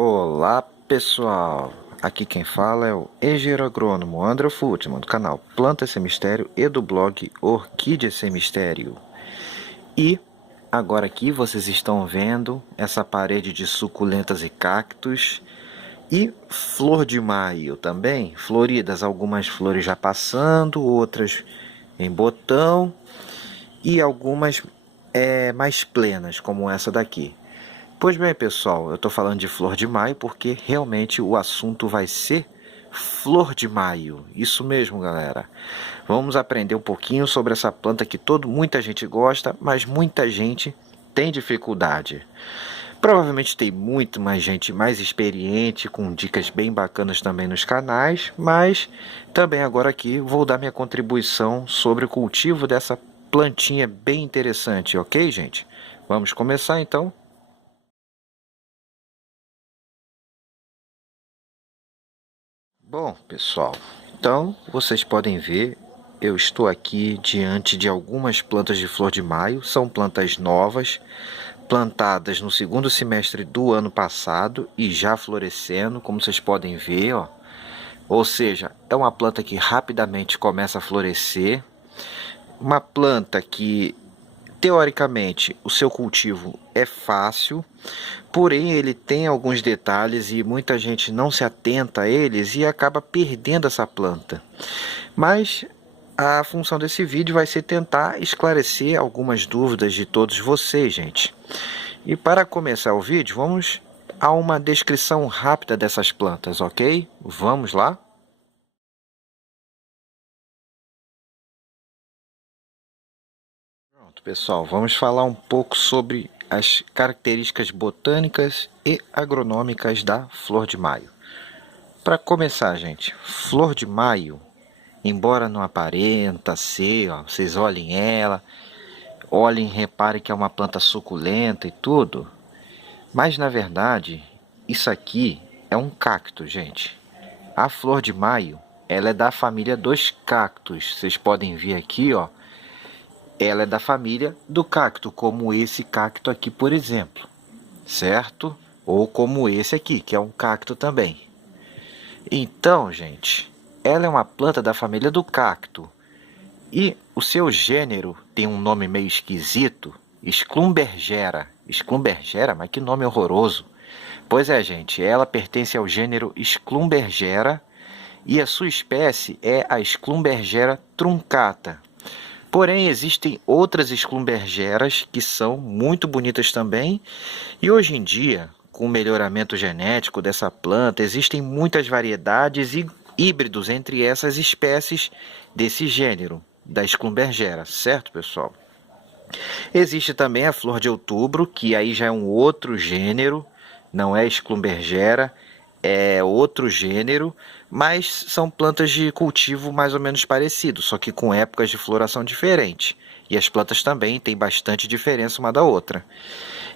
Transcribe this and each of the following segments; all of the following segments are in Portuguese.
Olá pessoal, aqui quem fala é o engenheiro agrônomo André Futman, do canal Plantas Sem Mistério e do blog Orquídeas Sem Mistério. E agora aqui vocês estão vendo essa parede de suculentas e cactos e flor de maio também, floridas, algumas flores já passando, outras em botão e algumas mais plenas, como essa daqui. Pois bem, pessoal, eu estou falando de flor de maio porque realmente o assunto vai ser flor de maio. Isso mesmo, galera. Vamos aprender um pouquinho sobre essa planta que muita gente gosta, mas muita gente tem dificuldade. Provavelmente tem muito mais gente mais experiente, com dicas bem bacanas também nos canais, mas também agora aqui vou dar minha contribuição sobre o cultivo dessa plantinha bem interessante, ok, gente? Vamos começar então? Bom, pessoal, então vocês podem ver, eu estou aqui diante de algumas plantas de flor de maio. São plantas novas, plantadas no segundo semestre do ano passado e já florescendo, como vocês podem ver, ó. Ou seja, é uma planta que rapidamente começa a florescer. Uma planta que, teoricamente, o seu cultivo é fácil, porém ele tem alguns detalhes e muita gente não se atenta a eles e acaba perdendo essa planta. Mas a função desse vídeo vai ser tentar esclarecer algumas dúvidas de todos vocês, gente. E para começar o vídeo, vamos a uma descrição rápida dessas plantas, ok? Vamos lá? Pronto, pessoal, vamos falar um pouco sobre as características botânicas e agronômicas da flor de maio. Para começar, gente, flor de maio, embora não aparenta ser, ó, vocês olhem ela, olhem, reparem que é uma planta suculenta e tudo, mas na verdade, isso aqui é um cacto, gente. A flor de maio, ela é da família dos cactos. Vocês podem ver aqui, ó, ela é da família do cacto, como esse cacto aqui, por exemplo, certo? Ou como esse aqui, que é um cacto também. Então, gente, ela é uma planta da família do cacto. E o seu gênero tem um nome meio esquisito, Schlumbergera. Schlumbergera? Mas que nome horroroso. Pois é, gente, ela pertence ao gênero Schlumbergera e a sua espécie é a Schlumbergera truncata. Porém, existem outras Schlumbergeras que são muito bonitas também, e hoje em dia, com o melhoramento genético dessa planta, existem muitas variedades e híbridos entre essas espécies desse gênero, da Schlumbergera, certo, pessoal? Existe também a flor de outubro, que aí já é um outro gênero, não é Schlumbergera, é outro gênero, mas são plantas de cultivo mais ou menos parecido, só que com épocas de floração diferentes. E as plantas também têm bastante diferença uma da outra.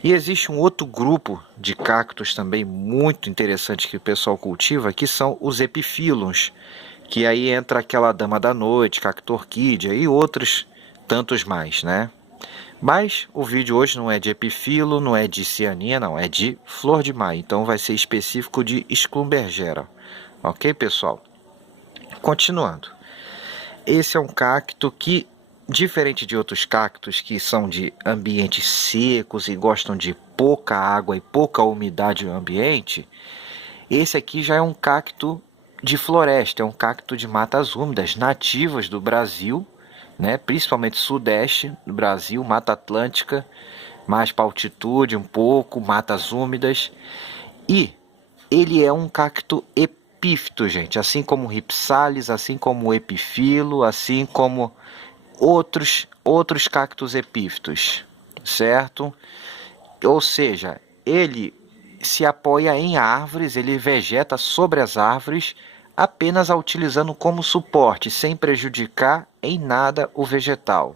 E existe um outro grupo de cactos também muito interessante que o pessoal cultiva, que são os epifilums, que aí entra aquela dama da noite, cacto orquídea e outros tantos mais, né? Mas o vídeo hoje não é de epifilo, não é de cianinha, não, é de flor de maio. Então vai ser específico de Schlumbergera. Ok, pessoal? Continuando. Esse é um cacto que, diferente de outros cactos que são de ambientes secos e gostam de pouca água e pouca umidade no ambiente, esse aqui já é um cacto de floresta, é um cacto de matas úmidas nativas do Brasil, né? Principalmente sudeste do Brasil, Mata Atlântica, mais para altitude um pouco, matas úmidas. E ele é um cacto epífito, gente, assim como o Ripsalis, assim como o epifilo, assim como outros cactos epífitos, certo? Ou seja, ele se apoia em árvores, ele vegeta sobre as árvores, apenas a utilizando como suporte, sem prejudicar em nada o vegetal.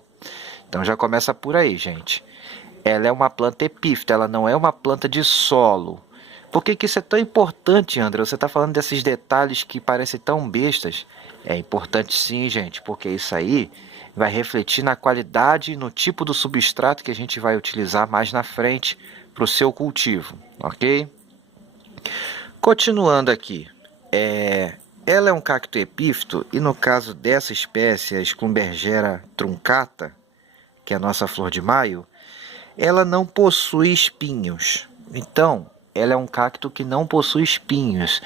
Então já começa por aí, gente. Ela é uma planta epífita, ela não é uma planta de solo. Por que isso é tão importante, André? Você está falando desses detalhes que parecem tão bestas? É importante sim, gente, porque isso aí vai refletir na qualidade e no tipo do substrato que a gente vai utilizar mais na frente para o seu cultivo, ok? Continuando aqui, ela é um cacto epífito e no caso dessa espécie, a Schlumbergera truncata, que é a nossa flor de maio, ela não possui espinhos. Então, ela é um cacto que não possui espinhos.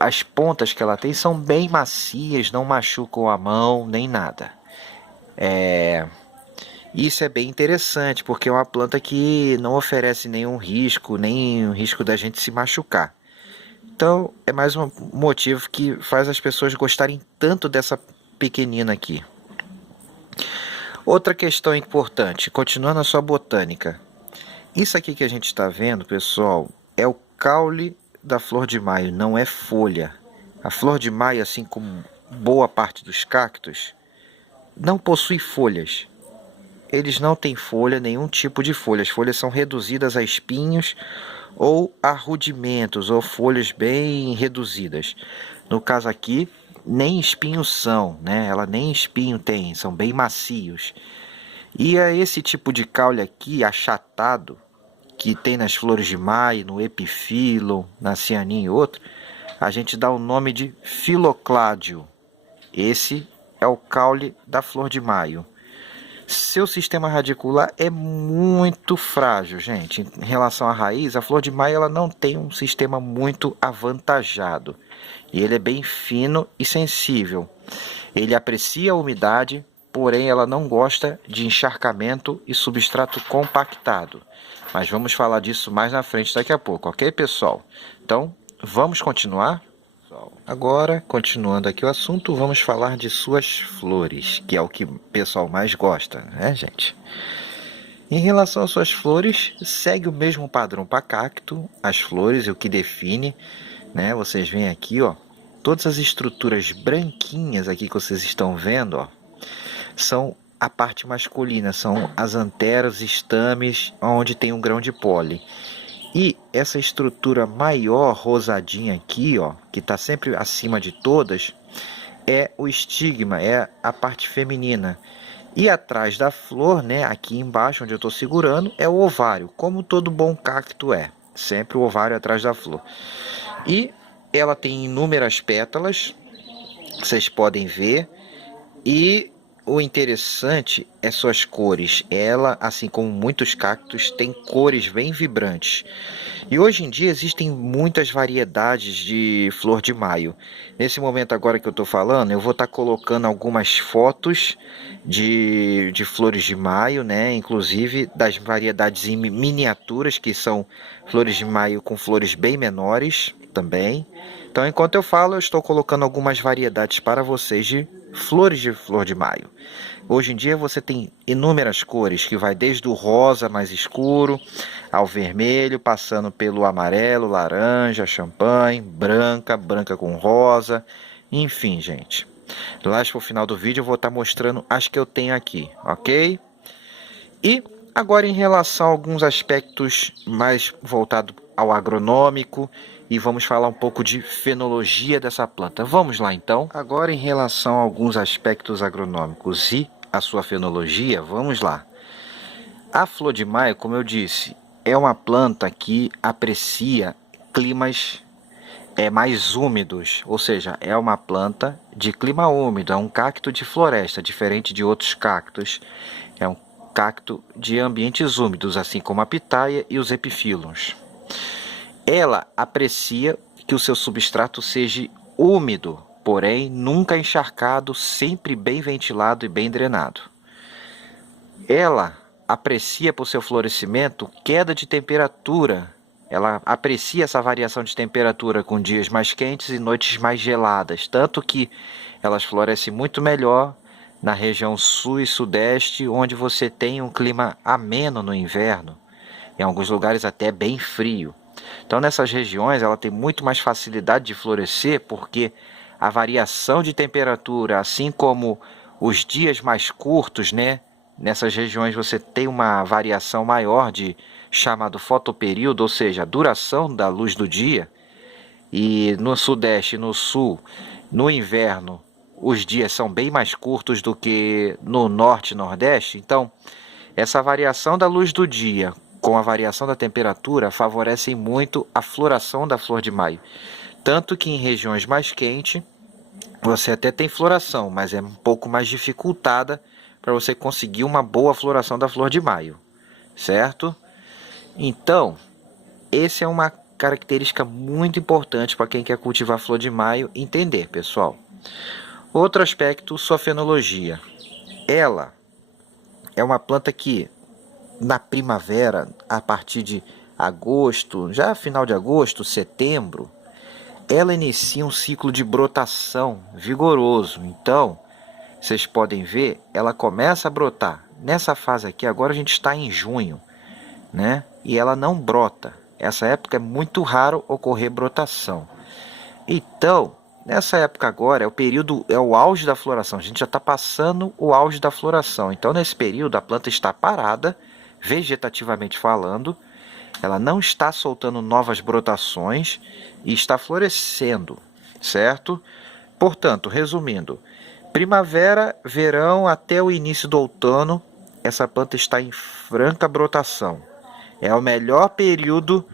As pontas que ela tem são bem macias, não machucam a mão nem nada. Isso é bem interessante, porque é uma planta que não oferece nenhum risco, nem o risco da gente se machucar. Então, é mais um motivo que faz as pessoas gostarem tanto dessa pequenina aqui. Outra questão importante, continuando a sua botânica. Isso aqui que a gente está vendo, pessoal, é o caule da flor de maio, não é folha. A flor de maio, assim como boa parte dos cactos, não possui folhas. Eles não têm folha, nenhum tipo de folha. As folhas são reduzidas a espinhos ou a rudimentos, ou folhas bem reduzidas. No caso aqui, nem espinhos são, né? Ela nem espinho tem, são bem macios. E é esse tipo de caule aqui, achatado, que tem nas flores de maio, no epifilo, na cianinha e outro, a gente dá o nome de filocládio. Esse é o caule da flor de maio. Seu sistema radicular é muito frágil, gente. Em relação à raiz, a flor de maio ela não tem um sistema muito avantajado. E ele é bem fino e sensível. Ele aprecia a umidade, porém ela não gosta de encharcamento e substrato compactado. Mas vamos falar disso mais na frente daqui a pouco, ok, pessoal? Então, vamos continuar? Agora, continuando aqui o assunto, vamos falar de suas flores, que é o que o pessoal mais gosta, né, gente? Em relação às suas flores, segue o mesmo padrão para cacto, as flores, o que define, né? Vocês veem aqui, ó, todas as estruturas branquinhas aqui que vocês estão vendo, ó, são a parte masculina, são as anteras, estames, onde tem um grão de pólen. E essa estrutura maior, rosadinha aqui, ó, que está sempre acima de todas, é o estigma, é a parte feminina. E atrás da flor, né, aqui embaixo, onde eu estou segurando, é o ovário, como todo bom cacto é. Sempre o ovário atrás da flor. E ela tem inúmeras pétalas, vocês podem ver. E o interessante é suas cores. Ela, assim como muitos cactos, tem cores bem vibrantes. E hoje em dia existem muitas variedades de flor de maio. Nesse momento agora que eu estou falando, eu vou estar colocando algumas fotos de flores de maio, né? Inclusive das variedades em miniaturas, que são flores de maio com flores bem menores também. Então, enquanto eu falo, eu estou colocando algumas variedades para vocês de flores de flor de maio. Hoje em dia você tem inúmeras cores, que vai desde o rosa mais escuro ao vermelho, passando pelo amarelo, laranja, champanhe, branca, branca com rosa, enfim, gente. Lá para o final do vídeo eu vou estar mostrando as que eu tenho aqui, ok? E agora em relação a alguns aspectos mais voltados ao agronômico, e vamos falar um pouco de fenologia dessa planta. Vamos lá então? Agora em relação a alguns aspectos agronômicos e a sua fenologia, vamos lá. A flor de maio, como eu disse, é uma planta que aprecia climas mais úmidos, ou seja, é uma planta de clima úmido, é um cacto de floresta, diferente de outros cactos. É um cacto de ambientes úmidos, assim como a pitaia e os epifilons. Ela aprecia que o seu substrato seja úmido, porém nunca encharcado, sempre bem ventilado e bem drenado. Ela aprecia por seu florescimento queda de temperatura. Ela aprecia essa variação de temperatura com dias mais quentes e noites mais geladas, tanto que elas florescem muito melhor na região sul e sudeste, onde você tem um clima ameno no inverno, em alguns lugares até bem frio. Então nessas regiões ela tem muito mais facilidade de florescer, porque a variação de temperatura, assim como os dias mais curtos, né? Nessas regiões você tem uma variação maior de chamado fotoperíodo, ou seja, a duração da luz do dia. E no sudeste e no sul, no inverno, os dias são bem mais curtos do que no norte e nordeste. Então, essa variação da luz do dia com a variação da temperatura, favorecem muito a floração da flor de maio. Tanto que em regiões mais quentes, você até tem floração, mas é um pouco mais dificultada para você conseguir uma boa floração da flor de maio, certo? Então, essa é uma característica muito importante para quem quer cultivar flor de maio entender, pessoal. Outro aspecto, sua fenologia. Ela é uma planta que na primavera, a partir de agosto, já final de agosto, setembro, ela inicia um ciclo de brotação vigoroso. Então, vocês podem ver, ela começa a brotar. Nessa fase aqui, agora a gente está em junho, né? E ela não brota. Essa época é muito raro ocorrer brotação. Então, nessa época agora, é o auge da floração. A gente já está passando o auge da floração. Então, nesse período, a planta está parada, vegetativamente falando, ela não está soltando novas brotações e está florescendo, certo? Portanto, resumindo, primavera, verão até o início do outono, essa planta está em franca brotação. É o melhor período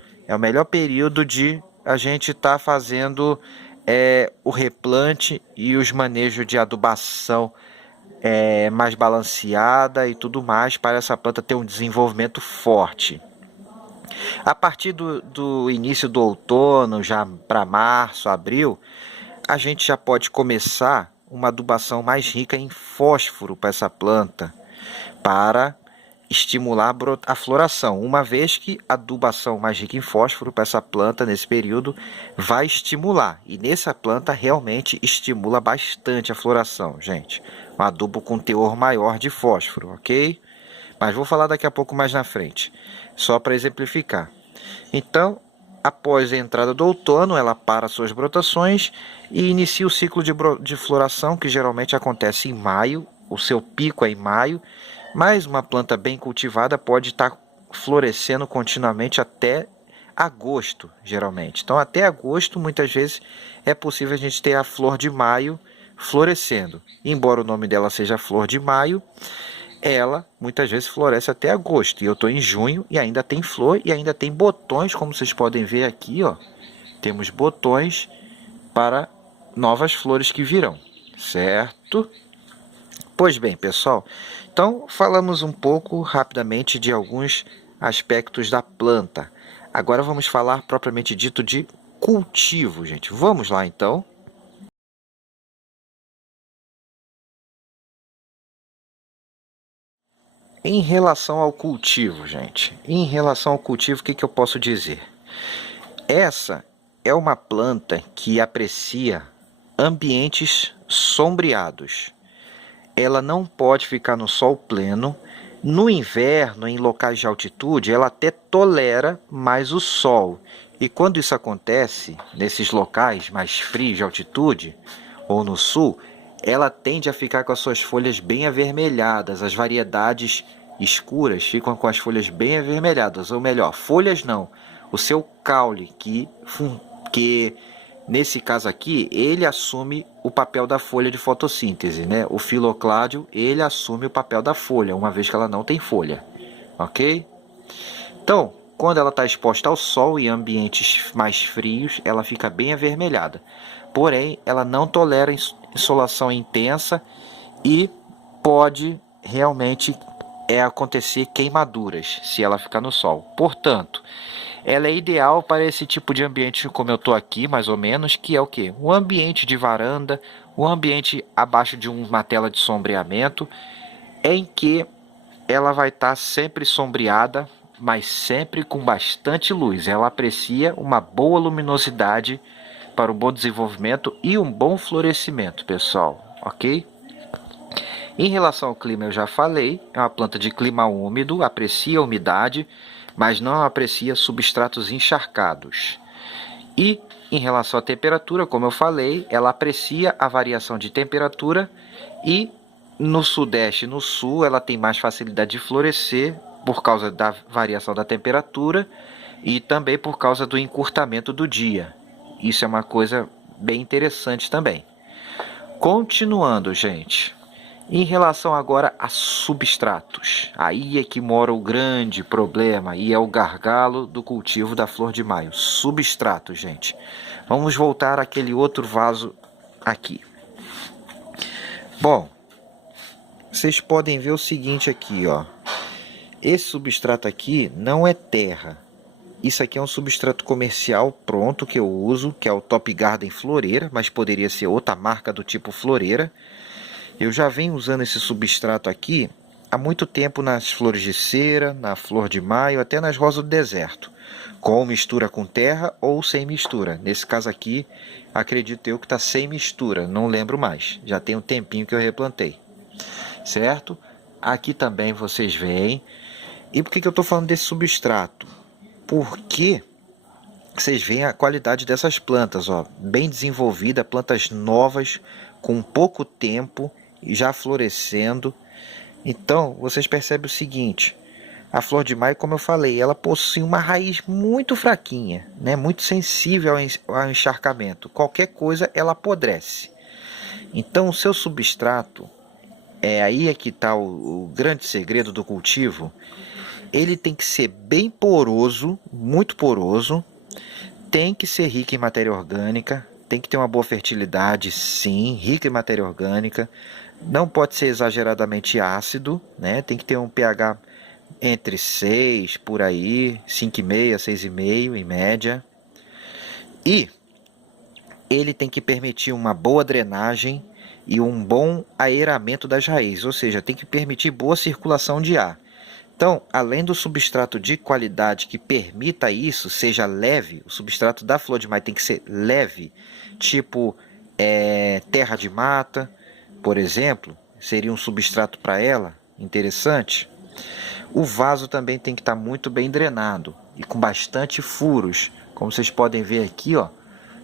de a gente estar fazendo o replante e os manejos de adubação mais balanceada e tudo mais, para essa planta ter um desenvolvimento forte. A partir do início do outono, já para março, abril, a gente já pode começar uma adubação mais rica em fósforo para essa planta, para estimular a floração, uma vez que a adubação mais rica em fósforo para essa planta nesse período vai estimular, e nessa planta realmente estimula bastante a floração, gente. Um adubo com teor maior de fósforo, ok? Mas vou falar daqui a pouco mais na frente, só para exemplificar. Então, após a entrada do outono, ela para suas brotações e inicia o ciclo de floração, que geralmente acontece em maio, o seu pico é em maio, mas uma planta bem cultivada pode estar florescendo continuamente até agosto, geralmente. Então, até agosto, muitas vezes, é possível a gente ter a flor de maio florescendo. Embora o nome dela seja flor de maio, ela muitas vezes floresce até agosto. E eu estou em junho e ainda tem flor e ainda tem botões, como vocês podem ver aqui, ó. Temos botões para novas flores que virão, certo? Pois bem, pessoal, então falamos um pouco rapidamente de alguns aspectos da planta. Agora vamos falar propriamente dito de cultivo, gente. Vamos lá, então. Em relação ao cultivo, gente, o que eu posso dizer? Essa é uma planta que aprecia ambientes sombreados. Ela não pode ficar no sol pleno. No inverno, em locais de altitude, ela até tolera mais o sol. E quando isso acontece, nesses locais mais frios de altitude, ou no sul, ela tende a ficar com as suas folhas bem avermelhadas. As variedades escuras ficam com as folhas bem avermelhadas, ou melhor, folhas não, o seu caule, que nesse caso aqui, ele assume o papel da folha de fotossíntese, né? O filocládio, ele assume o papel da folha, uma vez que ela não tem folha, ok? Então, quando ela está exposta ao sol e ambientes mais frios, ela fica bem avermelhada. Porém, ela não tolera insolação intensa e pode realmente acontecer queimaduras se ela ficar no sol. Portanto, ela é ideal para esse tipo de ambiente como eu estou aqui, mais ou menos, que é o quê? Um ambiente de varanda, um ambiente abaixo de uma tela de sombreamento, em que ela vai estar sempre sombreada, mas sempre com bastante luz. Ela aprecia uma boa luminosidade para um bom desenvolvimento e um bom florescimento, pessoal, ok? Em relação ao clima, eu já falei, é uma planta de clima úmido, aprecia a umidade, mas não aprecia substratos encharcados. E em relação à temperatura, como eu falei, ela aprecia a variação de temperatura e no sudeste e no sul ela tem mais facilidade de florescer por causa da variação da temperatura e também por causa do encurtamento do dia. Isso é uma coisa bem interessante também. Continuando, gente. Em relação agora a substratos, aí é que mora o grande problema e é o gargalo do cultivo da flor de maio. Substrato, gente. Vamos voltar àquele outro vaso aqui. Bom, vocês podem ver o seguinte aqui, ó. Esse substrato aqui não é terra. Isso aqui é um substrato comercial pronto que eu uso, que é o Top Garden Floreira, mas poderia ser outra marca do tipo Floreira. Eu já venho usando esse substrato aqui há muito tempo nas flores de cera, na flor de maio, até nas rosas do deserto, com mistura com terra ou sem mistura. Nesse caso aqui, acredito eu que está sem mistura, não lembro mais. Já tem um tempinho que eu replantei, certo? Aqui também vocês veem. E por que eu estou falando desse substrato? Porque vocês veem a qualidade dessas plantas, ó, bem desenvolvida, plantas novas, com pouco tempo, já florescendo. Então, vocês percebem o seguinte, a flor de maio, como eu falei, ela possui uma raiz muito fraquinha, né? Muito sensível ao encharcamento. Qualquer coisa, ela apodrece. Então, o seu substrato, aí é que está o grande segredo do cultivo, ele tem que ser bem poroso, muito poroso, tem que ser rico em matéria orgânica, tem que ter uma boa fertilidade, sim, rica em matéria orgânica, não pode ser exageradamente ácido, né? Tem que ter um pH entre 6 por aí, 5,5, 6,5 em média. E ele tem que permitir uma boa drenagem e um bom aeramento das raízes, ou seja, tem que permitir boa circulação de ar. Então, além do substrato de qualidade que permita isso, seja leve, o substrato da flor de maio tem que ser leve, tipo terra de mata, por exemplo, seria um substrato para ela, interessante. O vaso também tem que estar muito bem drenado e com bastante furos. Como vocês podem ver aqui, ó,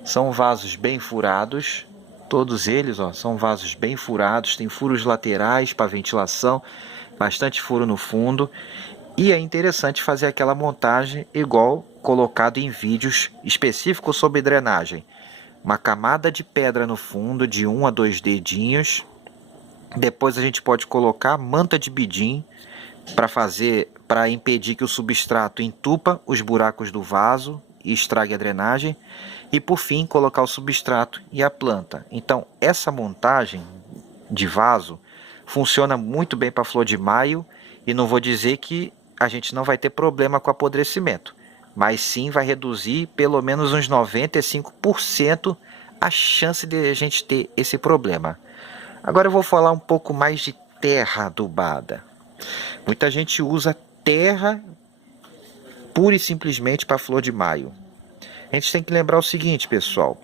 são vasos bem furados, todos eles, ó, são vasos bem furados, tem furos laterais para ventilação, bastante furo no fundo. E é interessante fazer aquela montagem igual colocado em vídeos específicos sobre drenagem. Uma camada de pedra no fundo de 1 a 2 dedinhos. Depois a gente pode colocar manta de bidim para impedir que o substrato entupa os buracos do vaso e estrague a drenagem. E por fim, colocar o substrato e a planta. Então, essa montagem de vaso funciona muito bem para flor de maio. E não vou dizer que a gente não vai ter problema com apodrecimento, mas sim vai reduzir pelo menos uns 95% a chance de a gente ter esse problema. Agora eu vou falar um pouco mais de terra adubada. Muita gente usa terra pura e simplesmente para flor de maio. A gente tem que lembrar o seguinte, pessoal.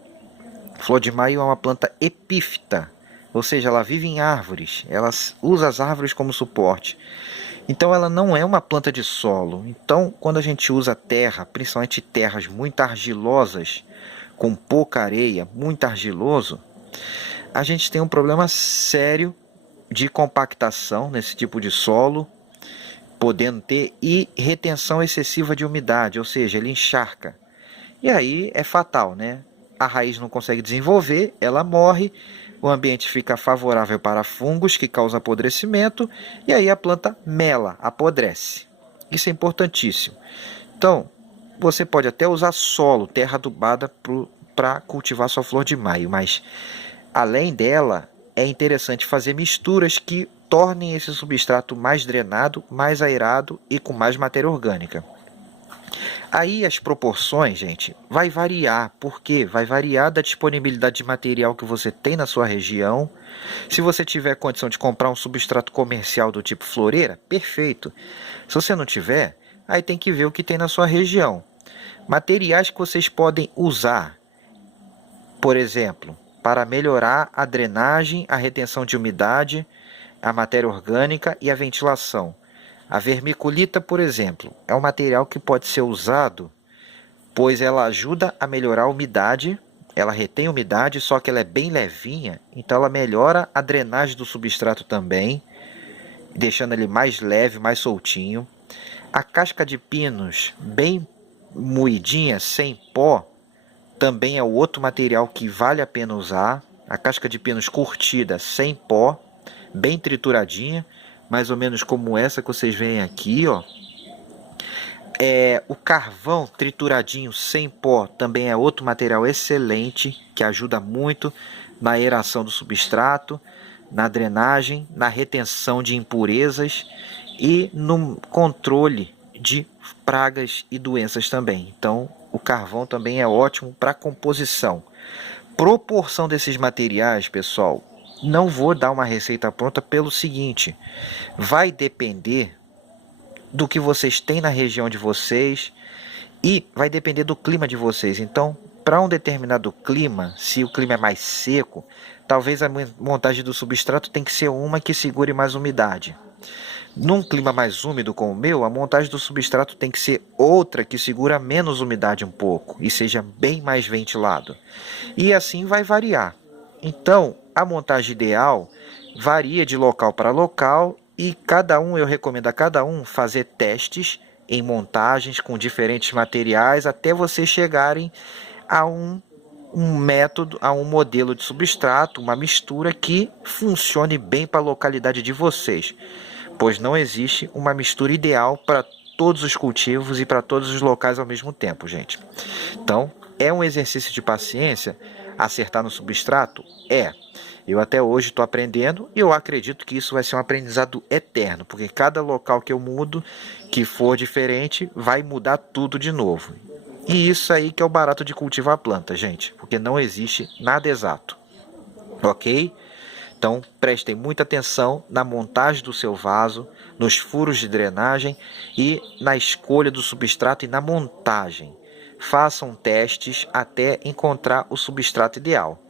Flor de maio é uma planta epífita, ou seja, ela vive em árvores, ela usa as árvores como suporte. Então ela não é uma planta de solo. Então quando a gente usa terra, principalmente terras muito argilosas, com pouca areia, muito argiloso, a gente tem um problema sério de compactação nesse tipo de solo, podendo ter e retenção excessiva de umidade, ou seja, ele encharca. E aí é fatal, né? A raiz não consegue desenvolver, ela morre, o ambiente fica favorável para fungos que causam apodrecimento e aí a planta mela, apodrece. Isso é importantíssimo. Então, você pode até usar solo, terra adubada para cultivar sua flor de maio, mas além dela, é interessante fazer misturas que tornem esse substrato mais drenado, mais aerado e com mais matéria orgânica. Aí as proporções, gente, vai variar. Por quê? Vai variar da disponibilidade de material que você tem na sua região. Se você tiver condição de comprar um substrato comercial do tipo floreira, perfeito. Se você não tiver, aí tem que ver o que tem na sua região. Materiais que vocês podem usar, por exemplo, para melhorar a drenagem, a retenção de umidade, a matéria orgânica e a ventilação. A vermiculita, por exemplo, é um material que pode ser usado, pois ela ajuda a melhorar a umidade, ela retém umidade, só que ela é bem levinha, então ela melhora a drenagem do substrato também, deixando ele mais leve, mais soltinho. A casca de pinos, bem moidinha, sem pó, também é o outro material que vale a pena usar. A casca de pinos curtida, sem pó, bem trituradinha, mais ou menos como essa que vocês veem aqui, ó. O carvão trituradinho sem pó também é outro material excelente que ajuda muito na aeração do substrato, na drenagem, na retenção de impurezas e no controle de pragas e doenças também. Então, o carvão também é ótimo para composição. Proporção desses materiais, pessoal, não vou dar uma receita pronta pelo seguinte: vai depender do que vocês têm na região de vocês e vai depender do clima de vocês. Então, para um determinado clima, se o clima é mais seco, talvez a montagem do substrato tem que ser uma que segure mais umidade. Num clima mais úmido como o meu, a montagem do substrato tem que ser outra que segura menos umidade um pouco e seja bem mais ventilado. E assim vai variar. Então, a montagem ideal varia de local para local e eu recomendo a cada um fazer testes em montagens com diferentes materiais até vocês chegarem a um método, a um modelo de substrato, uma mistura que funcione bem para a localidade de vocês, pois não existe uma mistura ideal para todos os cultivos e para todos os locais ao mesmo tempo, gente. Então, é um exercício de paciência acertar no substrato? Eu até hoje estou aprendendo e eu acredito que isso vai ser um aprendizado eterno, porque cada local que eu mudo, que for diferente, vai mudar tudo de novo. E isso aí que é o barato de cultivar a planta, gente, porque não existe nada exato, ok? Então, prestem muita atenção na montagem do seu vaso, nos furos de drenagem e na escolha do substrato e na montagem. Façam testes até encontrar o substrato ideal.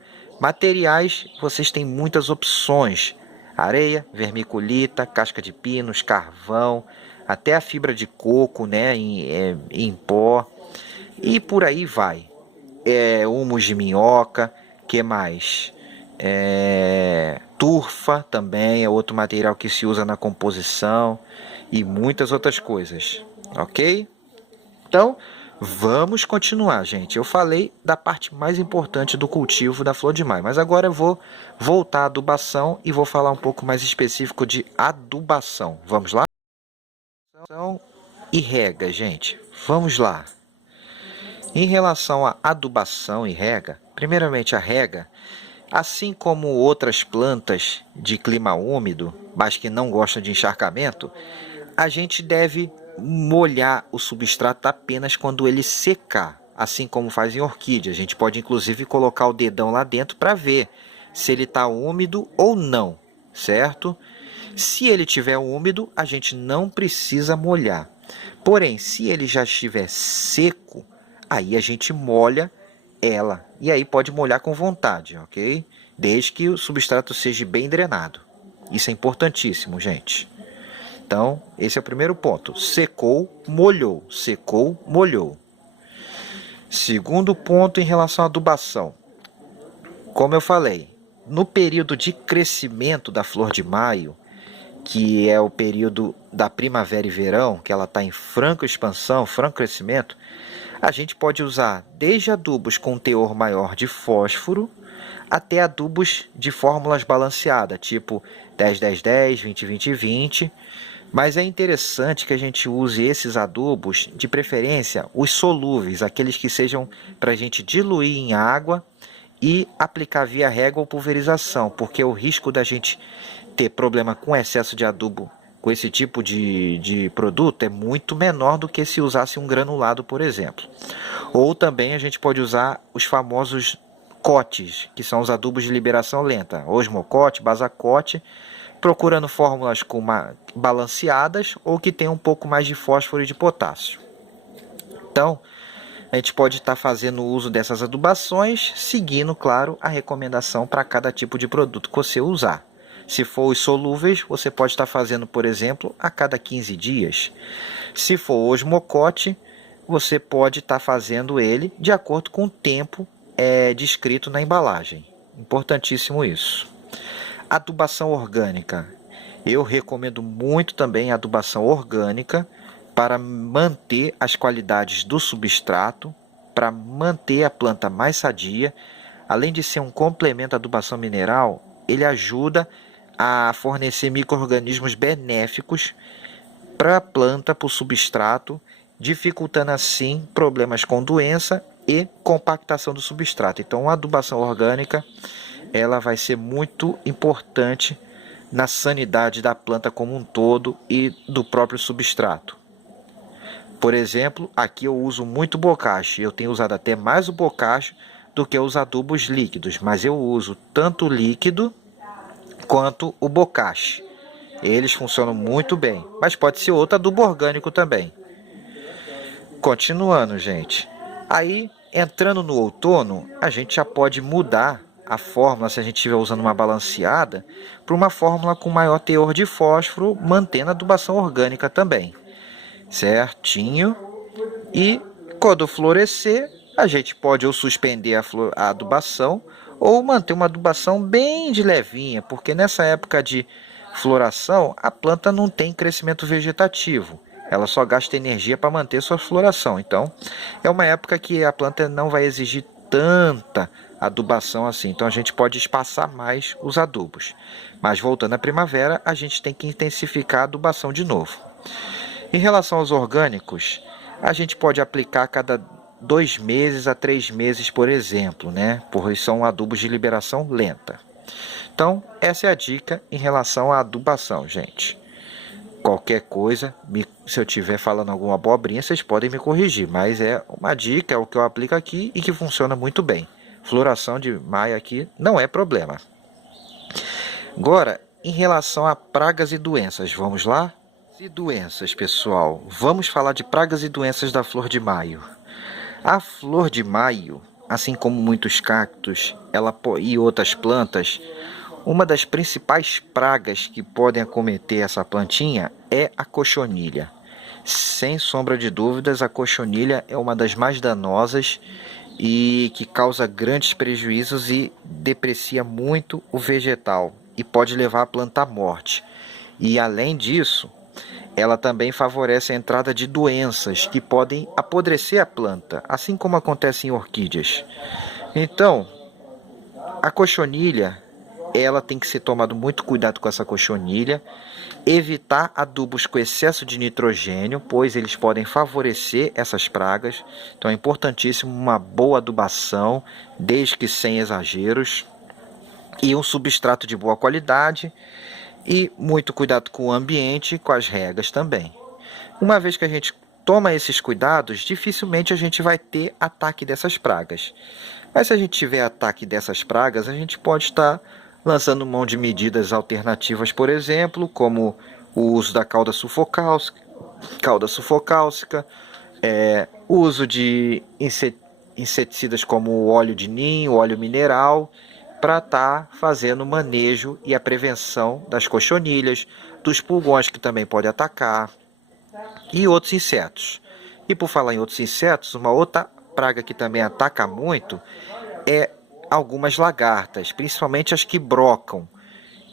Materiais, vocês têm muitas opções: areia, vermiculita, casca de pinos, carvão, até a fibra de coco, né, em pó, e por aí vai. Humus de minhoca, que mais? Turfa também é outro material que se usa na composição e muitas outras coisas, ok? Então, vamos continuar, gente. Eu falei da parte mais importante do cultivo da flor de maio, mas agora eu vou voltar à adubação e vou falar um pouco mais específico de adubação. Vamos lá? E rega, gente. Vamos lá. Em relação à adubação e rega, primeiramente a rega, assim como outras plantas de clima úmido, mas que não gostam de encharcamento, a gente deve molhar o substrato apenas quando ele secar, assim como faz em orquídea. A gente pode inclusive colocar o dedão lá dentro para ver se ele está úmido ou não, certo? Se ele estiver úmido, a gente não precisa molhar. Porém, se ele já estiver seco, aí a gente molha ela. E aí pode molhar com vontade, ok? Desde que o substrato seja bem drenado. Isso é importantíssimo, gente. Então, esse é o primeiro ponto. Secou, molhou. Secou, molhou. Segundo ponto em relação à adubação. Como eu falei, no período de crescimento da flor de maio, que é o período da primavera e verão, que ela está em franca expansão, franco crescimento, a gente pode usar desde adubos com teor maior de fósforo até adubos de fórmulas balanceadas, tipo 10-10-10, 20-20-20. Mas é interessante que a gente use esses adubos, de preferência os solúveis, aqueles que sejam para a gente diluir em água e aplicar via rega ou pulverização, porque o risco da gente ter problema com excesso de adubo com esse tipo de produto é muito menor do que se usasse um granulado, por exemplo. Ou também a gente pode usar os famosos cotes, que são os adubos de liberação lenta, osmocote, basacote, procurando fórmulas balanceadas ou que tenham um pouco mais de fósforo e de potássio. Então, a gente pode estar fazendo uso dessas adubações, seguindo, claro, a recomendação para cada tipo de produto que você usar. Se for os solúveis, você pode estar fazendo, por exemplo, a cada 15 dias. Se for o osmocote, você pode estar fazendo ele de acordo com o tempo descrito na embalagem. Importantíssimo isso. Adubação orgânica. Eu recomendo muito também a adubação orgânica para manter as qualidades do substrato, para manter a planta mais sadia. Além de ser um complemento à adubação mineral, ele ajuda a fornecer micro-organismos benéficos para a planta, para o substrato, dificultando assim problemas com doença e compactação do substrato. Então, a adubação orgânica ela vai ser muito importante na sanidade da planta como um todo e do próprio substrato. Por exemplo, aqui eu uso muito bocache. Eu tenho usado até mais o bocache do que os adubos líquidos, mas eu uso tanto o líquido quanto o bocache. Eles funcionam muito bem, mas pode ser outro adubo orgânico também. Continuando, gente. Aí, entrando no outono, a gente já pode mudar a fórmula, se a gente estiver usando uma balanceada, para uma fórmula com maior teor de fósforo, mantendo a adubação orgânica também. Certinho? E quando florescer, a gente pode ou suspender a adubação ou manter uma adubação bem de levinha, porque nessa época de floração a planta não tem crescimento vegetativo, ela só gasta energia para manter sua floração. Então é uma época que a planta não vai exigir tanta adubação assim, então a gente pode espaçar mais os adubos. Mas voltando à primavera, a gente tem que intensificar a adubação de novo. Em relação aos orgânicos, a gente pode aplicar a cada 2 meses a 3 meses, por exemplo, né? Porque são adubos de liberação lenta. Então, essa é a dica em relação à adubação, gente. Qualquer coisa, se eu estiver falando alguma abobrinha, vocês podem me corrigir, mas é uma dica, é o que eu aplico aqui e que funciona muito bem. Floração de maio aqui não é problema. Agora, em relação a pragas e doenças, vamos lá? E doenças, pessoal, vamos falar de pragas e doenças da flor de maio. A flor de maio, assim como muitos cactos e outras plantas, uma das principais pragas que podem acometer essa plantinha é a cochonilha. Sem sombra de dúvidas, a cochonilha é uma das mais danosas e que causa grandes prejuízos e deprecia muito o vegetal e pode levar a planta à morte. E além disso, ela também favorece a entrada de doenças que podem apodrecer a planta, assim como acontece em orquídeas. Então, a cochonilha, ela tem que ser tomado muito cuidado com essa cochonilha, evitar adubos com excesso de nitrogênio, pois eles podem favorecer essas pragas. Então é importantíssimo uma boa adubação, desde que sem exageros, e um substrato de boa qualidade. E muito cuidado com o ambiente e com as regas também. Uma vez que a gente toma esses cuidados, dificilmente a gente vai ter ataque dessas pragas. Mas se a gente tiver ataque dessas pragas, a gente pode estar lançando mão de medidas alternativas, por exemplo, como o uso da cauda sufocáusica, o uso de inseticidas como o óleo de ninho, óleo mineral, para estar fazendo o manejo e a prevenção das cochonilhas, dos pulgões que também podem atacar e outros insetos. E por falar em outros insetos, uma outra praga que também ataca muito é algumas lagartas, principalmente as que brocam.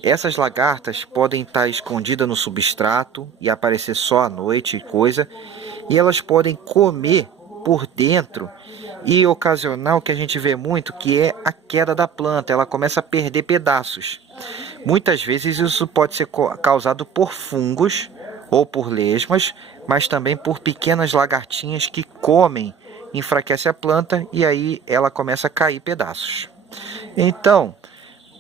Essas lagartas podem estar escondidas no substrato e aparecer só à noite e elas podem comer por dentro e ocasionar o que a gente vê muito, que é a queda da planta. Ela começa a perder pedaços. Muitas vezes isso pode ser causado por fungos ou por lesmas, mas também por pequenas lagartinhas que comem, enfraquece a planta e aí ela começa a cair pedaços. Então,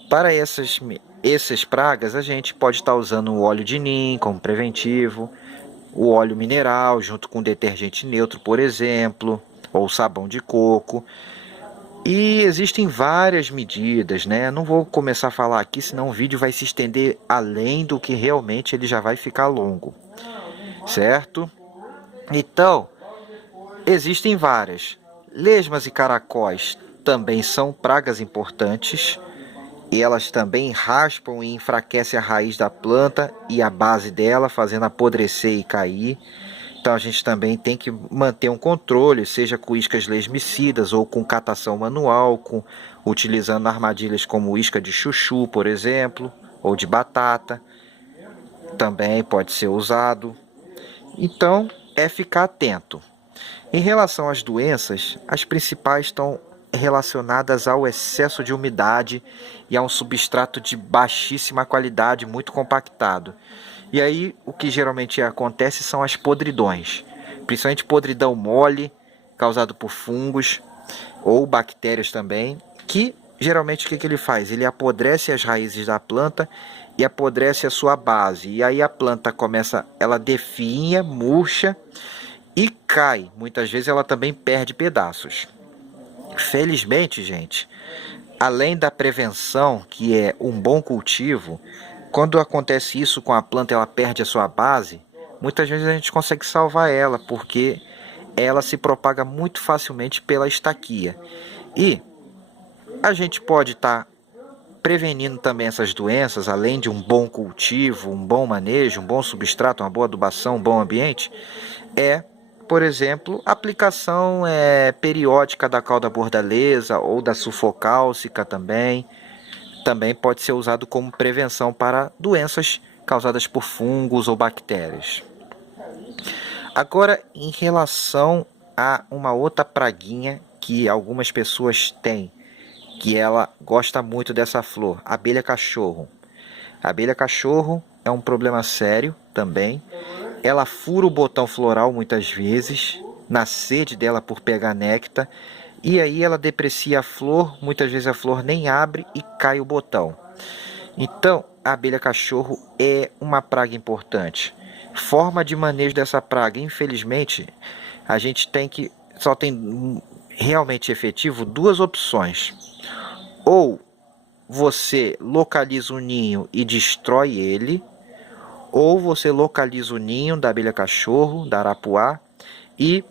para essas pragas, a gente pode estar usando o óleo de nim como preventivo, o óleo mineral junto com detergente neutro, por exemplo, ou sabão de coco. E existem várias medidas, né? Não vou começar a falar aqui, senão o vídeo vai se estender além do que realmente ele já vai ficar longo, certo? Então, existem várias. Lesmas e caracóis também são pragas importantes. E elas também raspam e enfraquecem a raiz da planta e a base dela, fazendo apodrecer e cair. Então a gente também tem que manter um controle, seja com iscas lesmicidas ou com catação manual, utilizando armadilhas como isca de chuchu, por exemplo, ou de batata. Também pode ser usado. Então é ficar atento. Em relação às doenças, as principais estão relacionadas ao excesso de umidade e a um substrato de baixíssima qualidade, muito compactado. E aí o que geralmente acontece são as podridões, principalmente podridão mole, causado por fungos ou bactérias também, que geralmente o que ele faz? Ele apodrece as raízes da planta e apodrece a sua base. E aí a planta começa, ela definha, murcha e cai. Muitas vezes ela também perde pedaços. Felizmente, gente, além da prevenção, que é um bom cultivo, quando acontece isso com a planta, ela perde a sua base, muitas vezes a gente consegue salvar ela, porque ela se propaga muito facilmente pela estaquia. E a gente pode estar prevenindo também essas doenças, além de um bom cultivo, um bom manejo, um bom substrato, uma boa adubação, um bom ambiente, por exemplo, aplicação periódica da cauda bordaleza ou da sulfocálcica também. Também pode ser usado como prevenção para doenças causadas por fungos ou bactérias. Agora, em relação a uma outra praguinha que algumas pessoas têm, que ela gosta muito dessa flor, a abelha cachorro. A abelha cachorro é um problema sério também. Ela fura o botão floral muitas vezes, na sede dela por pegar néctar, e aí ela deprecia a flor, muitas vezes a flor nem abre e cai o botão. Então, a abelha cachorro é uma praga importante. Forma de manejo dessa praga, infelizmente, a gente só tem realmente efetivo duas opções. Ou você localiza o ninho e destrói ele, ou você localiza o ninho da abelha cachorro, da arapuá, e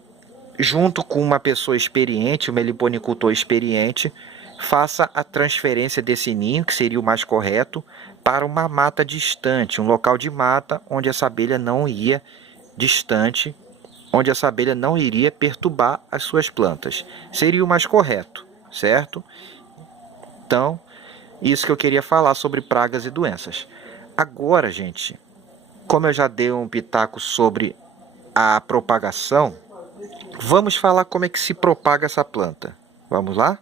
junto com uma pessoa experiente, um meliponicultor experiente, faça a transferência desse ninho, que seria o mais correto, para uma mata distante, um local de mata onde essa abelha não ia distante, onde essa abelha não iria perturbar as suas plantas. Seria o mais correto, certo? Então, isso que eu queria falar sobre pragas e doenças. Agora, gente, como eu já dei um pitaco sobre a propagação, vamos falar como é que se propaga essa planta. Vamos lá?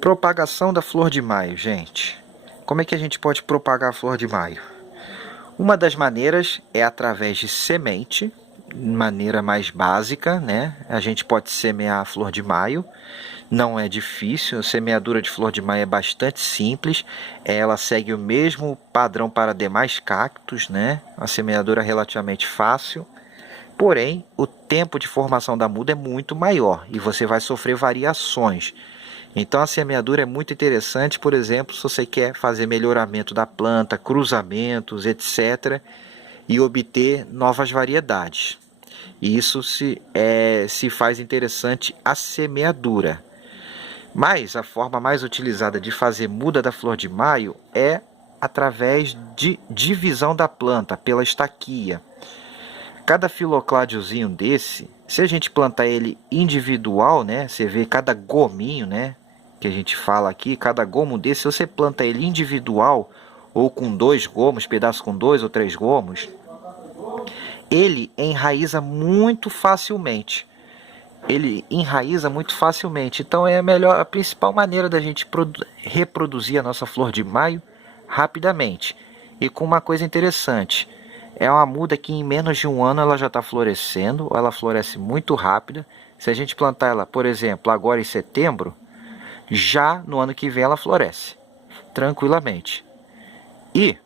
Propagação da flor de maio, gente. Como é que a gente pode propagar a flor de maio? Uma das maneiras é através de semente, maneira mais básica, né? A gente pode semear a flor de maio, não é difícil, a semeadura de flor de maio é bastante simples, ela segue o mesmo padrão para demais cactos, né? Uma semeadura relativamente fácil, porém o tempo de formação da muda é muito maior e você vai sofrer variações. Então a semeadura é muito interessante, por exemplo, se você quer fazer melhoramento da planta, cruzamentos, etc., e obter novas variedades. E isso se faz interessante a semeadura. Mas a forma mais utilizada de fazer muda da flor de maio é através de divisão da planta pela estaquia. Cada filocládiozinho desse, se a gente plantar ele individual, né, você vê cada gominho, né, que a gente fala aqui, cada gomo desse, se você planta ele individual ou com 2 gomos, pedaço com 2 ou 3 gomos, ele enraiza muito facilmente. Então é a principal maneira da gente reproduzir a nossa flor de maio rapidamente. E com uma coisa interessante, é uma muda que em menos de um ano ela já está florescendo, ela floresce muito rápida. Se a gente plantar ela, por exemplo, agora em setembro, já no ano que vem ela floresce tranquilamente. E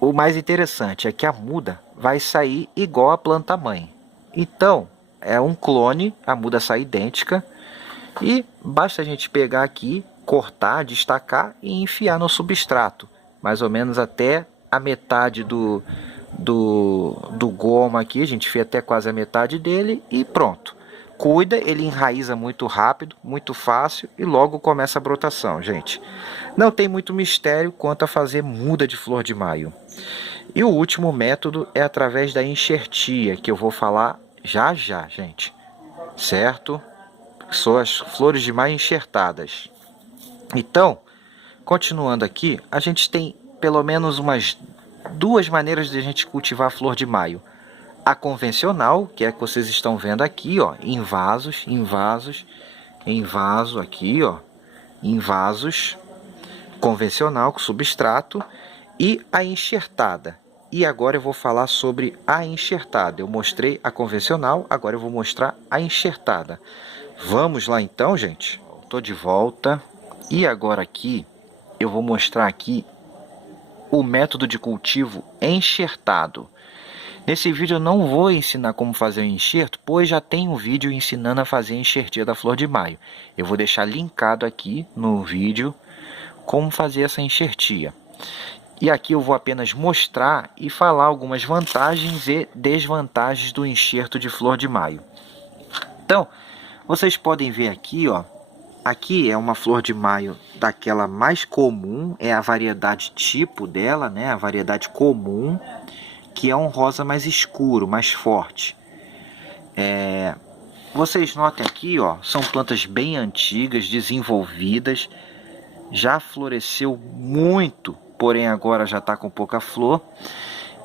o mais interessante é que a muda vai sair igual a planta mãe. Então, é um clone, a muda sai idêntica. E basta a gente pegar aqui, cortar, destacar e enfiar no substrato. Mais ou menos até a metade do gomo aqui, a gente enfia até quase a metade dele e pronto. Cuida, ele enraiza muito rápido, muito fácil e logo começa a brotação, gente. Não tem muito mistério quanto a fazer muda de flor de maio. E o último método é através da enxertia, que eu vou falar já já, gente. Certo? São as flores de maio enxertadas. Então, continuando aqui, a gente tem pelo menos umas duas maneiras de a gente cultivar a flor de maio. A convencional, que é a que vocês estão vendo aqui, ó, em vasos, em vaso aqui, ó, em vasos, convencional com substrato, e a enxertada. E agora eu vou falar sobre a enxertada. Eu mostrei a convencional, agora eu vou mostrar a enxertada. Vamos lá então, gente? Estou de volta. E agora aqui, eu vou mostrar aqui o método de cultivo enxertado. Nesse vídeo eu não vou ensinar como fazer o enxerto, pois já tem um vídeo ensinando a fazer a enxertia da flor de maio. Eu vou deixar linkado aqui no vídeo como fazer essa enxertia. E aqui eu vou apenas mostrar e falar algumas vantagens e desvantagens do enxerto de flor de maio. Então, vocês podem ver aqui, ó, aqui é uma flor de maio daquela mais comum, é a variedade tipo dela, né, a variedade comum, que é um rosa mais escuro, mais forte. Vocês notem aqui, ó, são plantas bem antigas, desenvolvidas, já floresceu muito, porém agora já está com pouca flor.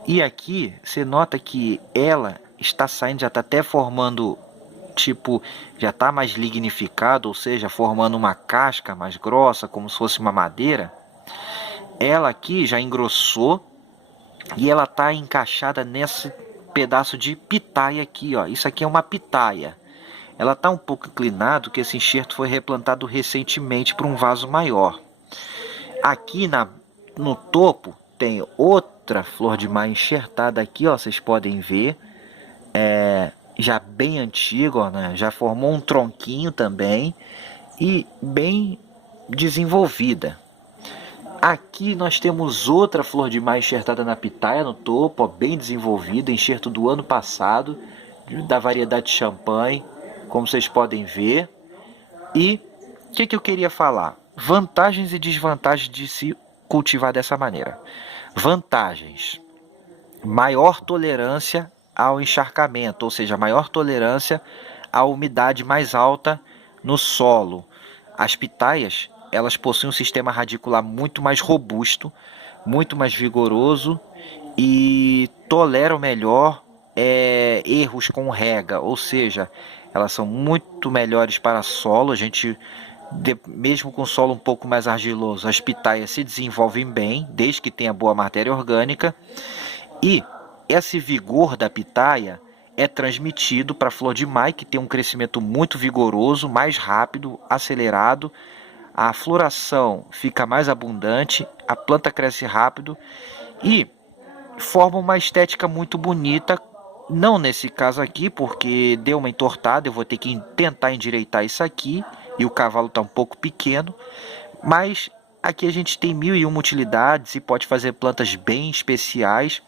E aqui você nota que ela está saindo, já está até formando, tipo, já está mais lignificado, ou seja, formando uma casca mais grossa, como se fosse uma madeira. Ela aqui já engrossou e ela está encaixada nesse pedaço de pitaia aqui, ó. Isso aqui é uma pitaia. Ela está um pouco inclinado, que esse enxerto foi replantado recentemente para um vaso maior. Aqui no topo tem outra flor de maio enxertada aqui, ó, vocês podem ver. Já bem antiga, ó, né? Já formou um tronquinho também e bem desenvolvida. Aqui nós temos outra flor de maio enxertada na pitaia no topo, ó, bem desenvolvida, enxerto do ano passado, da variedade champanhe, como vocês podem ver. E o que eu queria falar? Vantagens e desvantagens de se cultivar dessa maneira. Vantagens: maior tolerância ao encharcamento, ou seja, maior tolerância à umidade mais alta no solo. As pitaias, elas possuem um sistema radicular muito mais robusto, muito mais vigoroso e toleram melhor erros com rega, ou seja, elas são muito melhores para solo. A gente, mesmo com solo um pouco mais argiloso, as pitaias se desenvolvem bem, desde que tenha boa matéria orgânica. E esse vigor da pitaia é transmitido para a flor de maio, que tem um crescimento muito vigoroso, mais rápido, acelerado. A floração fica mais abundante, a planta cresce rápido e forma uma estética muito bonita. Não nesse caso aqui, porque deu uma entortada, eu vou ter que tentar endireitar isso aqui, e o cavalo está um pouco pequeno, mas aqui a gente tem 1001 utilidades e pode fazer plantas bem especiais.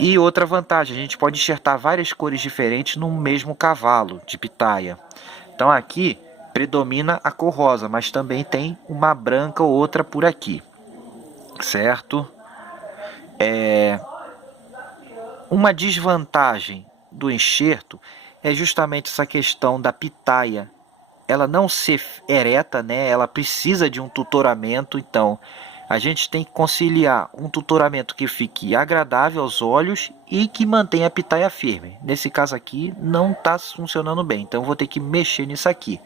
E outra vantagem, a gente pode enxertar várias cores diferentes no mesmo cavalo de pitaia. Então aqui predomina a cor rosa, mas também tem uma branca ou outra por aqui, certo? Uma desvantagem do enxerto é justamente essa questão da pitaia. Ela não ser ereta, né? Ela precisa de um tutoramento, então a gente tem que conciliar um tutoramento que fique agradável aos olhos e que mantenha a pitaia firme. Nesse caso aqui não está funcionando bem, então eu vou ter que mexer nisso aqui.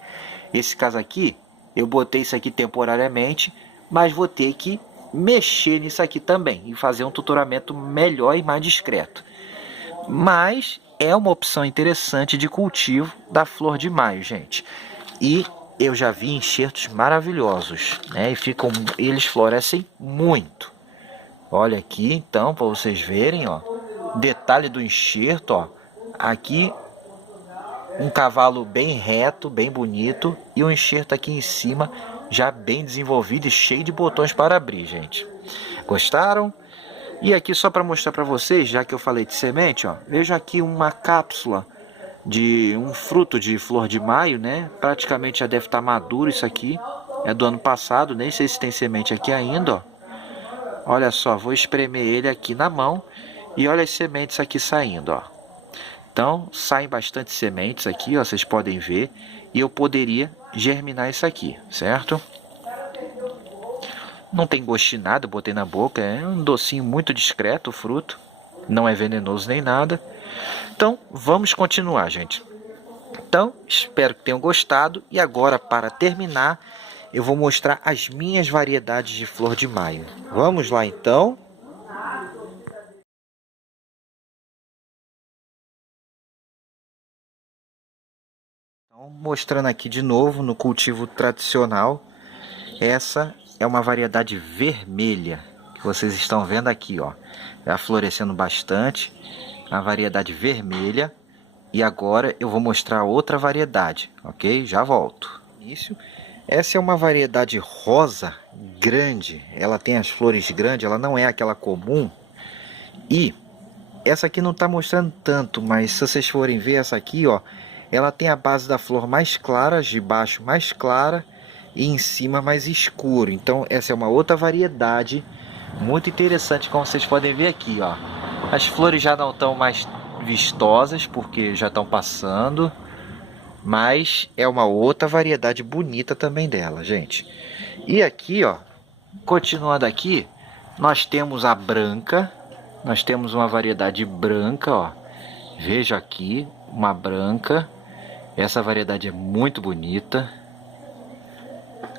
Esse caso aqui, eu botei isso aqui temporariamente, mas vou ter que mexer nisso aqui também e fazer um tutoramento melhor e mais discreto. Mas é uma opção interessante de cultivo da flor de maio, gente. E eu já vi enxertos maravilhosos, né? E eles florescem muito. Olha aqui, então, para vocês verem, ó, detalhe do enxerto, ó. Aqui um cavalo bem reto, bem bonito, e um enxerto aqui em cima já bem desenvolvido e cheio de botões para abrir, gente. Gostaram? E aqui só para mostrar para vocês, já que eu falei de semente, ó, veja aqui uma cápsula de um fruto de flor de maio, né? Praticamente já deve estar maduro isso aqui. É do ano passado, nem sei se tem semente aqui ainda, ó. Olha só, vou espremer ele aqui na mão e olha as sementes aqui saindo, ó. Então, saem bastante sementes aqui, ó, vocês podem ver. E eu poderia germinar isso aqui, certo? Não tem gosto de nada, eu botei na boca. É um docinho muito discreto o fruto. Não é venenoso nem nada. Então, vamos continuar, gente. Então, espero que tenham gostado. E agora, para terminar, eu vou mostrar as minhas variedades de flor de maio. Vamos lá, então. Então, mostrando aqui de novo no cultivo tradicional. Essa é uma variedade vermelha, que vocês estão vendo aqui, ó. Está florescendo bastante. A variedade vermelha. E agora eu vou mostrar outra variedade, ok? Já volto. Essa é uma variedade rosa grande. Ela tem as flores grandes, ela não é aquela comum. E essa aqui não está mostrando tanto, mas se vocês forem ver essa aqui, ó, ela tem a base da flor mais clara, de baixo mais clara e em cima mais escuro. Então essa é uma outra variedade muito interessante, como vocês podem ver aqui, ó. As flores já não estão mais vistosas porque já estão passando, mas é uma outra variedade bonita também dela, gente. E aqui, ó, continuando aqui, nós temos a branca. Nós temos uma variedade branca, ó. Veja aqui, uma branca. Essa variedade é muito bonita.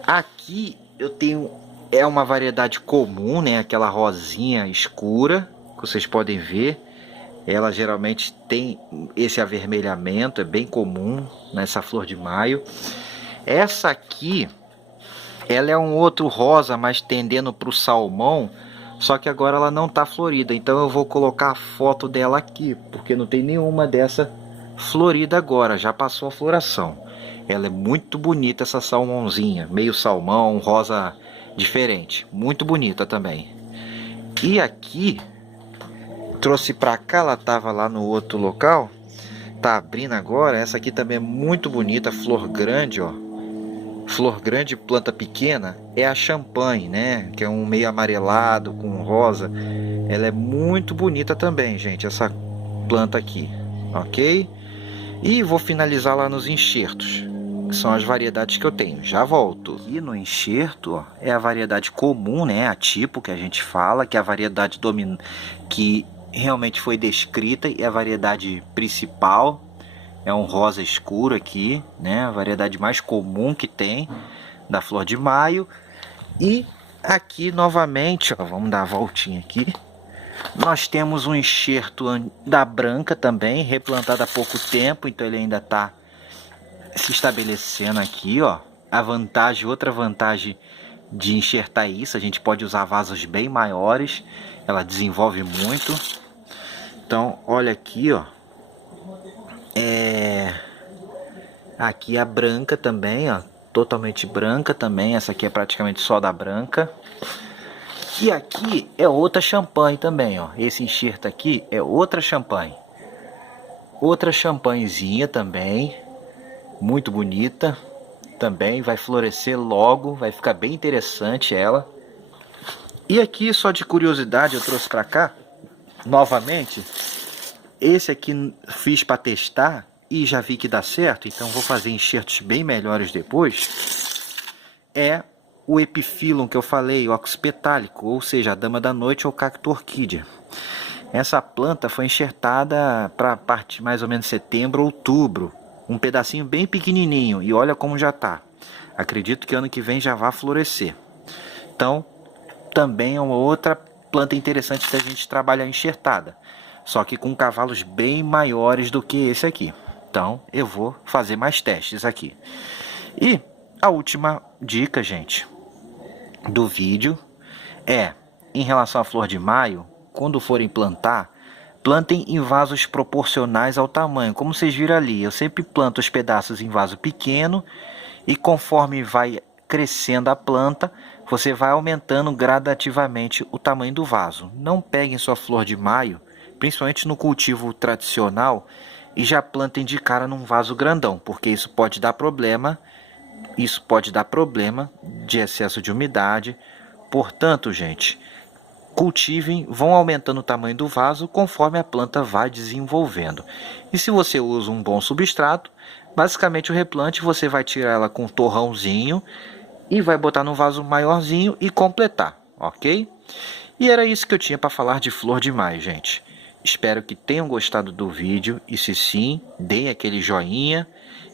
Aqui eu tenho uma variedade comum, né? Aquela rosinha escura, que vocês podem ver. Ela geralmente tem esse avermelhamento, é bem comum nessa flor de maio. Essa aqui, ela é um outro rosa, mas tendendo para o salmão, só que agora ela não está florida. Então eu vou colocar a foto dela aqui, porque não tem nenhuma dessa florida agora, já passou a floração. Ela é muito bonita, essa salmãozinha, meio salmão, rosa diferente, muito bonita também. E aqui trouxe para cá, ela estava lá no outro local, tá abrindo agora. Essa aqui também é muito bonita, flor grande, ó. Flor grande, planta pequena, é a champanhe, né? Que é um meio amarelado com rosa. Ela é muito bonita também, gente, essa planta aqui, ok? E vou finalizar lá nos enxertos, que são as variedades que eu tenho. Já volto. E no enxerto, ó, é a variedade comum, né? A tipo que a gente fala, que é a variedade que realmente foi descrita e é a variedade principal. É um rosa escuro aqui, né? A variedade mais comum que tem da flor de maio. E aqui novamente, ó, vamos dar a voltinha aqui. Nós temos um enxerto da branca também, replantado há pouco tempo, então ele ainda está se estabelecendo aqui, ó. A vantagem, outra vantagem de enxertar isso, a gente pode usar vasos bem maiores, ela desenvolve muito. Então, olha aqui, ó. Aqui a branca também, ó, totalmente branca também. Essa aqui é praticamente só da branca. E aqui é outra champanhe também, ó. Esse enxerto aqui é outra champanhe. Outra champanhezinha também, muito bonita. Também vai florescer logo, vai ficar bem interessante ela. E aqui, só de curiosidade, eu trouxe para cá, novamente. Esse aqui fiz para testar e já vi que dá certo, então vou fazer enxertos bem melhores depois. É o Epiphyllum que eu falei, o oxpetálico, ou seja, a dama da noite ou cacto orquídea. Essa planta foi enxertada para a parte mais ou menos setembro, outubro. Um pedacinho bem pequenininho e olha como já está. Acredito que ano que vem já vai florescer. Então, também é uma outra planta interessante da gente trabalhar enxertada. Só que com cavalos bem maiores do que esse aqui. Então, eu vou fazer mais testes aqui. E a última dica, gente, do vídeo é, em relação à flor de maio, quando forem plantar, plantem em vasos proporcionais ao tamanho. Como vocês viram ali, eu sempre planto os pedaços em vaso pequeno e conforme vai crescendo a planta, você vai aumentando gradativamente o tamanho do vaso. Não peguem sua flor de maio, principalmente no cultivo tradicional, e já plantem de cara num vaso grandão, porque isso pode dar problema. Isso pode dar problema de excesso de umidade. Portanto, gente, cultivem, vão aumentando o tamanho do vaso conforme a planta vai desenvolvendo. E se você usa um bom substrato, basicamente o replante você vai tirar ela com um torrãozinho e vai botar num vaso maiorzinho e completar, ok? E era isso que eu tinha para falar de flor de maio, gente. Espero que tenham gostado do vídeo e se sim, deem aquele joinha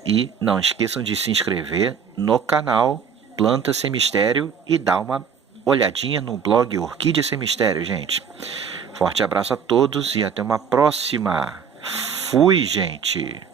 e não esqueçam de se inscrever no canal Planta Sem Mistério e dar uma olhadinha no blog Orquídea Sem Mistério, gente. Forte abraço a todos e até uma próxima. Fui, gente!